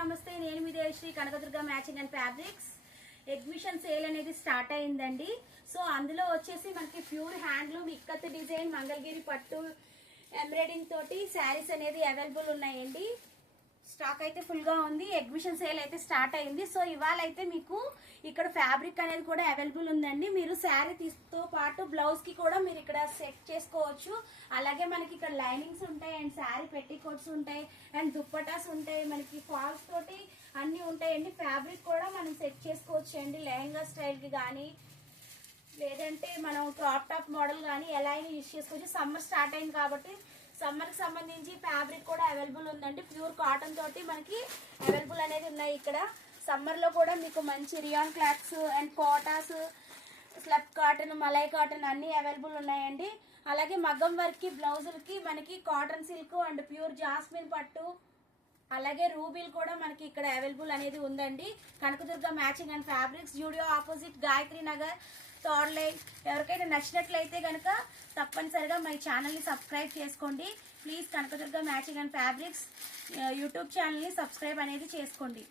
నమస్తే నేను మీ Deshri Kanakadurga matching and fabrics exhibition sale అనేది స్టార్ట్ అయిందండి. సో అందులో వచ్చేసి మనకి pure handloom ikat design Mangalagiri పట్టు ఎంబ్రాయిడింగ్ తోటి శారీస్ అనేది అవైలబుల్ ఉన్నాయండి. స్టాక్ అయితే ఫుల్ గా ఉంది. ఎగ్జిబిషన్ సేల్ అయితే స్టార్ట్ అయింది. సో ఇవాళ అయితే మీకు ఇక్కడ ఫ్యాబ్రిక్ అనేది కూడా అవైలబుల్ ఉందండి. మీరు శారీ తో పాటు బ్లౌజ్ కి కూడా మీరు ఇక్కడ సెట్ చేసుకోవచ్చు. అలాగే మనకి ఇక్కడ లైనింగ్స్ ఉంటాయి అండ్ శారీ పెట్టికోట్స్ ఉంటాయి అండ్ దుప్పటాస్ ఉంటాయి. మనకి ఫాల్స్ తోటి అన్ని ఉంటాయండి. ఫ్యాబ్రిక్ కూడా మనం సెట్ చేసుకోవచ్చు అండి. లెహంగా స్టైల్ కి కానీ లేదంటే మనం క్రాప్ టాప్ మోడల్ కానీ ఎలా అయినా యూజ్ చేసుకోవచ్చు. సమ్మర్ స్టార్ట్ అయింది కాబట్టి సమ్మర్ కి సంబంధించి ఫ్యాబ్రిక్ కూడా అవైలబుల్ ఉందండి. ప్యూర్ కాటన్ తోటి మనకి అవైలబుల్ అనేది ఉన్నాయి. ఇక్కడ సమ్మర్ లో కూడా మీకు మంచి రియాన్ క్లాత్స్ అండ్ కోటాస్, స్లబ్ కాటన్, మలై కాటన్ అన్ని అవైలబుల్ ఉన్నాయండి. అలాగే మగ్గం వర్క్ కి బ్లౌజులకి మనకి cotton silk and pure jasmine పట్టు అలాగే రూబీల్ కూడా మనకి ఇక్కడ అవైలబుల్ అనేది ఉందండి. Kanakadurga matching and fabrics, Zudio opposite Gayatri Nagar, third line. ఎవరికైనా నచ్చినట్లయితే కనుక తప్పనిసరిగా మా ఛానల్ని సబ్స్క్రైబ్ చేసుకోండి. Please Kanakadurga matching and fabrics YouTube ఛానల్ని సబ్స్క్రైబ్ అనేది చేసుకోండి.